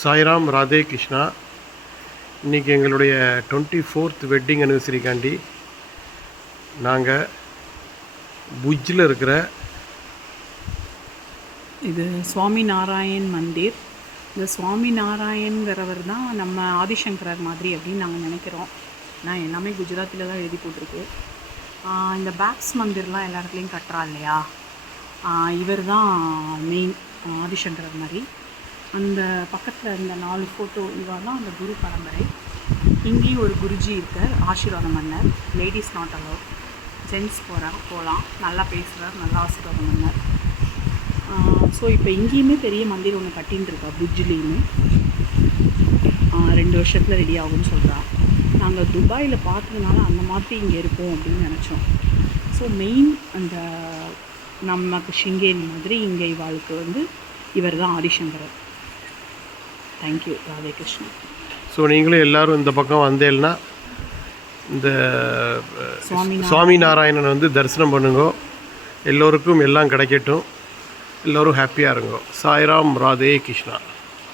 சாய்ராம் ராதே கிருஷ்ணா. இன்றைக்கி எங்களுடைய 24th wedding அனிவர்சரிக்காண்டி நாங்கள் புஜ்ஜில் இருக்கிற இது சுவாமி நாராயண் மந்திர். இந்த சுவாமி நாராயண்கிறவர் தான் நம்ம ஆதிசங்கரர் மாதிரி அப்படின்னு நாங்கள் நினைக்கிறோம். நான் எல்லாமே குஜராத்தில் தான் எழுதி போட்டிருக்கு. இந்த பேக்ஸ் மந்திர்லாம் எல்லா இடத்துலையும் கட்டுறா இல்லையா, இவர் தான் மெயின் ஆதிசங்கரர் மாதிரி. அந்த பக்கத்தில் இந்த 4 ஃபோட்டோ இவர் தான் அந்த குரு பரம்பரை. இங்கேயும் ஒரு குருஜி இருக்கார், ஆசீர்வாதம் பண்ணார். லேடிஸ் நாட் அலோட், ஜென்ஸ் போகலாம். நல்லா பேசுகிறார், நல்லா ஆசீர்வாதம் பண்ணார். ஸோ இப்போ இங்கேயுமே பெரிய மந்திர் ஒன்று கட்டின்னு இருக்கா, புஜ்ஜிலையுமே 2 வருஷத்தில் ரெடி ஆகும்னு சொல்கிறா. நாங்கள் துபாயில் பார்த்ததுனால அந்த மாதிரி இங்கே இருப்போம் அப்படின்னு நினச்சோம். ஸோ மெயின் அந்த நமக்கு ஷிங்கேரி மாதிரி இங்கே இவாளுக்கு இவர் தான் ஆதிசங்கரர். தேங்க்யூ ராதே கிருஷ்ணா. ஸோ நீங்களும் எல்லோரும் இந்த பக்கம் வந்தேன்னா இந்த சுவாமி நாராயணன் தரிசனம் பண்ணுங்க. எல்லோருக்கும் எல்லாம் கிடைக்கட்டும், எல்லோரும் ஹாப்பியாக இருங்கோ. சாய்ராம் ராதே கிருஷ்ணா.